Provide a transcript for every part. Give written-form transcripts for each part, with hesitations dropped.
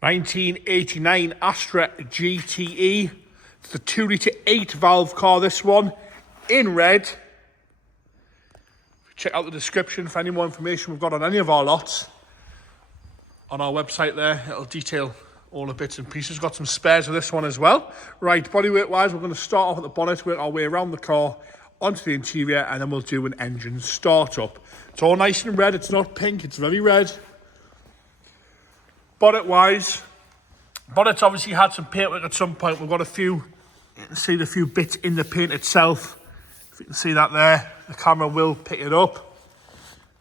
1989 Astra GTE. It's the 2-litre 8-valve car, this one, in red. Check out the description for any more information we've got on any of our lots. On our website there, it'll detail all the bits and pieces. Got some spares of this one as well. Right, bodywork wise, we're going to start off at the bonnet, work our way around the car, onto the interior, and then we'll do an engine start up. It's all nice and red, it's not pink, it's very red. Bonnet wise, bonnet's obviously had some paintwork at some point. We've got a few, you can see the few bits in the paint itself. If you can see that there, the camera will pick it up.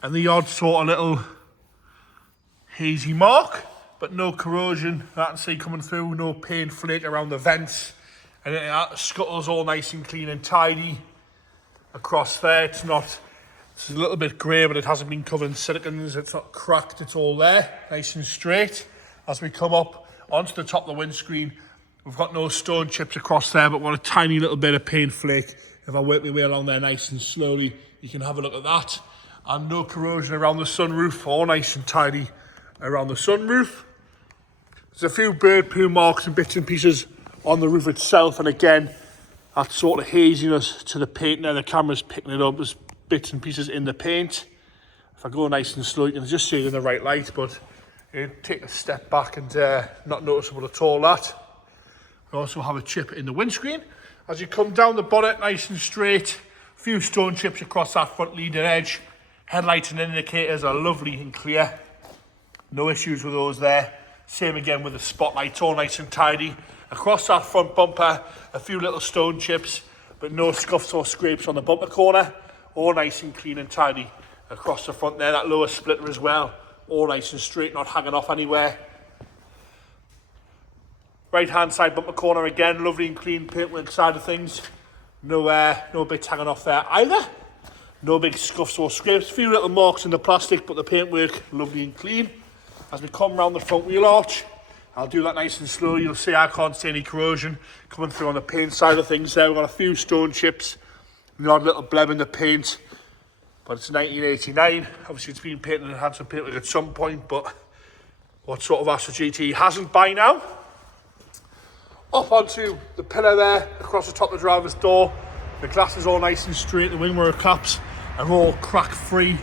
And the odd sort of little hazy mark, but no corrosion that I can see coming through, no paint flake around the vents. And the scuttle's all nice and clean and tidy across there. It's a little bit grey, but it hasn't been covered in silicons. It's not cracked, it's all there, nice and straight. As we come up onto the top of the windscreen, we've got no stone chips across there, but we've got a tiny little bit of paint flake. If I work my way along there nice and slowly, you can have a look at that. And no corrosion around the sunroof, all nice and tidy around the sunroof. There's a few bird poo marks and bits and pieces on the roof itself, and again, that sort of haziness to the paint there, the camera's picking it up. There's bits and pieces in the paint. If I go nice and slow, you can just see it in the right light, but take a step back and not noticeable at all that. We also have a chip in the windscreen. As you come down the bonnet, nice and straight, a few stone chips across that front leading edge. Headlights and indicators are lovely and clear. No issues with those there. Same again with the spotlights, all nice and tidy. Across that front bumper, a few little stone chips, but no scuffs or scrapes on the bumper corner. All nice and clean and tidy across the front there. That lower splitter as well, all nice and straight, not hanging off anywhere. Right hand side bumper corner again, lovely and clean paintwork side of things. No bits hanging off there either. No big scuffs or scrapes. A few little marks in the plastic, but the paintwork lovely and clean. As we come round the front wheel arch, I'll do that nice and slow. You'll see I can't see any corrosion coming through on the paint side of things there. We've got a few stone chips, the odd little bleb in the paint, but it's 1989. Obviously it's been painted and had some paintwork at some point, but what sort of Astra GT hasn't by now? Up onto the pillar there, across the top of the driver's door. The glass is all nice and straight, the wing mirror caps are all crack free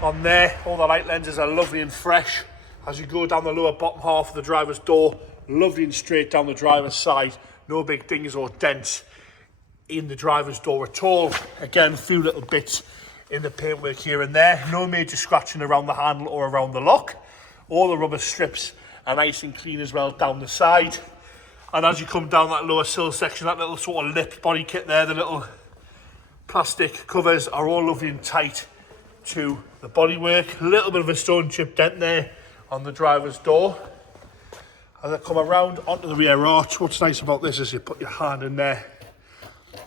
on there. All the light lenses are lovely and fresh. As you go down the lower bottom half of the driver's door, lovely and straight down the driver's side. No big dings or dents in the driver's door at all. Again, a few little bits in the paintwork here and there. No major scratching around the handle or around the lock. All the rubber strips are nice and clean as well down the side. And as you come down that lower sill section, that little sort of lip body kit there, the little plastic covers are all lovely and tight to the bodywork. A little bit of a stone chip dent there on the driver's door. As I come around onto the rear arch, what's nice about this is you put your hand in there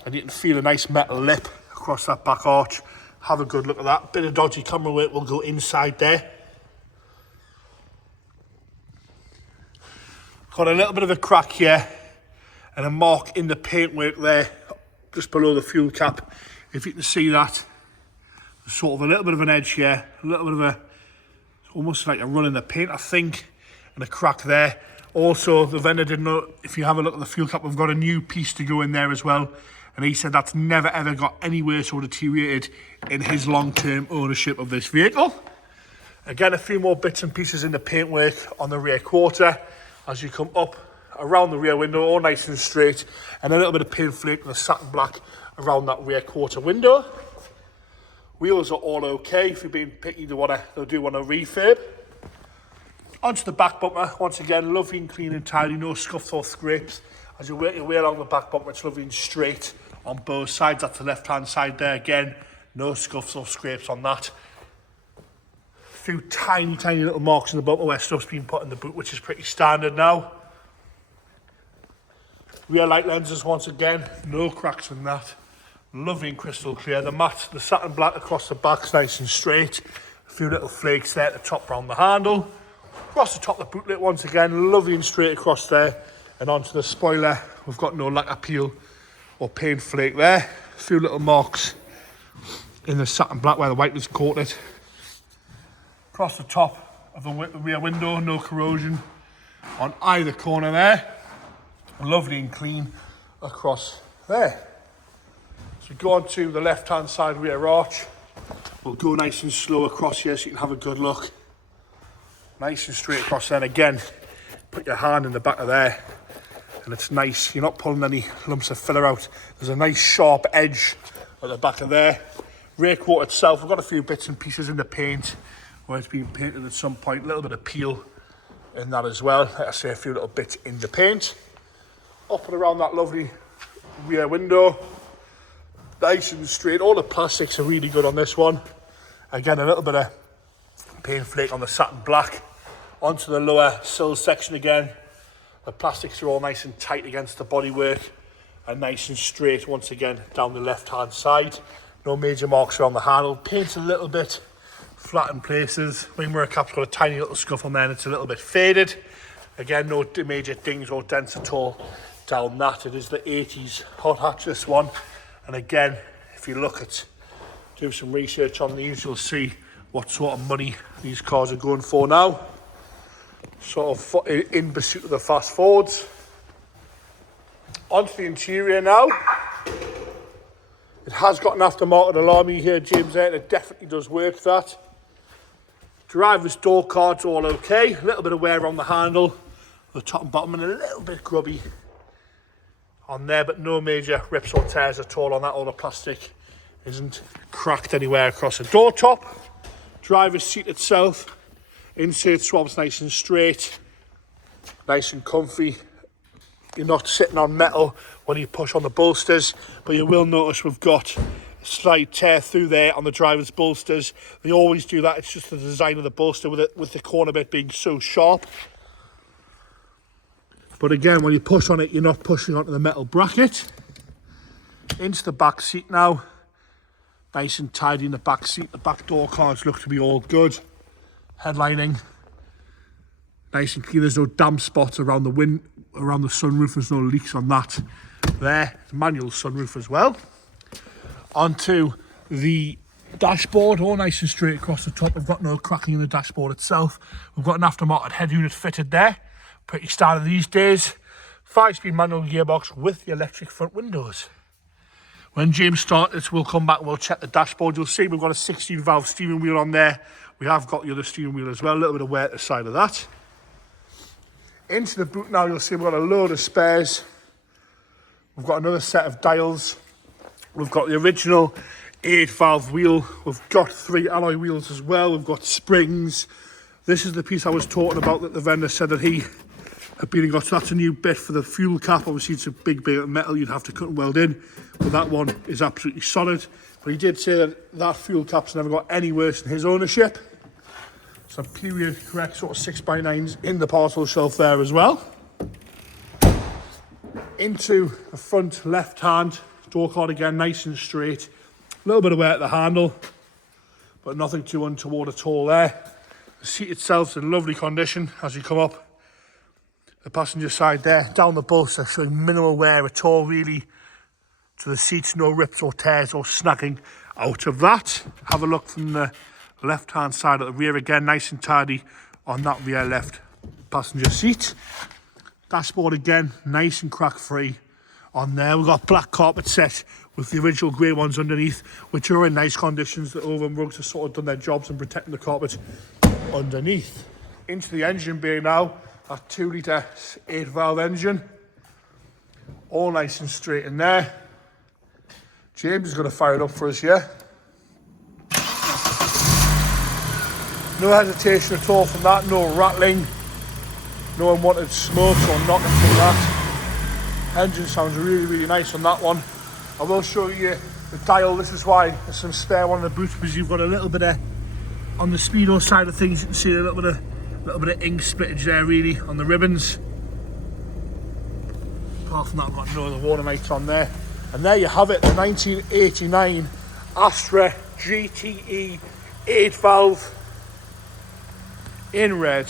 and you can feel a nice metal lip across that back arch. Have a good look at that. Bit of dodgy camera work will go inside there. Got a little bit of a crack here and a mark in the paintwork there, just below the fuel cap. If you can see that, sort of a little bit of an edge here, a little bit of a, almost like a run in the paint, I think, and a crack there. Also, the vendor didn't know, if you have a look at the fuel cap, we've got a new piece to go in there as well. And he said that's never ever got any worse or deteriorated in his long-term ownership of this vehicle. Again, a few more bits and pieces in the paintwork on the rear quarter. As you come up around the rear window, all nice and straight, and a little bit of paint flake and the satin black around that rear quarter window. Wheels are all okay. If you've been picky, they do want a refurb. Onto the back bumper, once again, lovely and clean and tidy, no scuffs or scrapes. As you work your way along the back bumper, it's lovely and straight on both sides. That's the left-hand side there again, no scuffs or scrapes on that. A few tiny little marks in the bumper where stuff's been put in the boot, which is pretty standard now. Rear light lenses, once again, no cracks in that. Lovely and crystal clear. The matte, the satin black across the back's nice and straight. A few little flakes there at the top around the handle. Across the top of the bootlet, once again, lovely and straight across there. And onto the spoiler, we've got no lacquer peel or paint flake there. A few little marks in the satin black where the white was coated. Across the top of the rear window, no corrosion. on either corner there. Lovely and clean across there. So we go on to the left hand side rear arch. We'll go nice and slow across here so you can have a good look. Nice and straight across there. And again, put your hand in the back of there and it's nice. You're not pulling any lumps of filler out. There's a nice sharp edge at the back of there. Rear quarter itself, we've got a few bits and pieces in the paint where it's been painted at some point. A little bit of peel in that as well. Like I say, a few little bits in the paint. Up and around that lovely rear window. Nice and straight. All the plastics are really good on this one. Again, a little bit of paint flake on the satin black. Onto the lower sill section again. The plastics are all nice and tight against the bodywork and nice and straight once again down the left hand side. No major marks around the handle. Paint's a little bit flat in places. Wing mirror cap's got a tiny little scuff on there and it's a little bit faded. Again, no major dings or dents at all down that. It is the 80s hot hatch, this one. And again, if you look at, do some research on these, you'll see what sort of money these cars are going for now. Sort of in pursuit of the fast forwards. Onto the interior now. It has got an aftermarket alarm here, James, there. It definitely does work, that. Driver's door cards all okay. A little bit of wear on the handle, the top and bottom, and a little bit grubby on there, but no major rips or tears at all on that. All the plastic isn't cracked anywhere across the door top. Driver's seat itself, insert swabs nice and straight, nice and comfy. You're not sitting on metal when you push on the bolsters, but you will notice we've got a slight tear through there on the driver's bolsters. They always do that. It's just the design of the bolster with the corner bit being so sharp. But again, when you push on it, you're not pushing onto the metal bracket. Into the back seat now. Nice and tidy in the back seat. The back door cards look to be all good. Headlining. Nice and clean. There's no damp spots around the sunroof. There's no leaks on that. There, manual sunroof as well. Onto the dashboard, all nice and straight across the top. We've got no cracking in the dashboard itself. We've got an aftermarket head unit fitted there. Pretty standard these days. 5-speed manual gearbox with the electric front windows. When James starts, we'll come back and we'll check the dashboard. You'll see we've got a 16-valve steering wheel on there. We have got the other steering wheel as well. A little bit of wear at the side of that. Into the boot now, you'll see we've got a load of spares. We've got another set of dials. We've got the original 8-valve wheel. We've got 3 alloy wheels as well. We've got springs. This is the piece I was talking about that the vendor said that he had been and got. So that's a new bit for the fuel cap. Obviously, it's a big bit of metal you'd have to cut and weld in. But that one is absolutely solid. But he did say that that fuel cap's never got any worse than his ownership. Some period correct sort of 6x9s in the parcel shelf there as well. Into the front left hand door card again, nice and straight. A little bit of wear at the handle, but nothing too untoward at all there. The seat itself's in lovely condition as you come up. The passenger side there, down the bolster, showing minimal wear at all really to the seats. No rips or tears or snagging out of that. Have a look from the left hand side at the rear again, nice and tidy on that rear left passenger seat. Dashboard again, nice and crack free on there. We've got black carpet set with the original grey ones underneath, which are in nice conditions. The over and rugs have sort of done their jobs in protecting the carpet underneath. Into the engine bay now, a 2-litre 8-valve engine, all nice and straight in there. James is going to fire it up for us here. No hesitation at all from that, no rattling, no unwanted smokes or knocking from that. Engine sounds really, really nice on that one. I will show you the dial. This is why there's some spare one in the boot, because you've got a little bit of, on the speedo side of things, you can see a little bit of ink spittage there really on the ribbons. Apart from that, I've got no other warning lights on there. And there you have it, the 1989 Astra GTE 8-valve in red.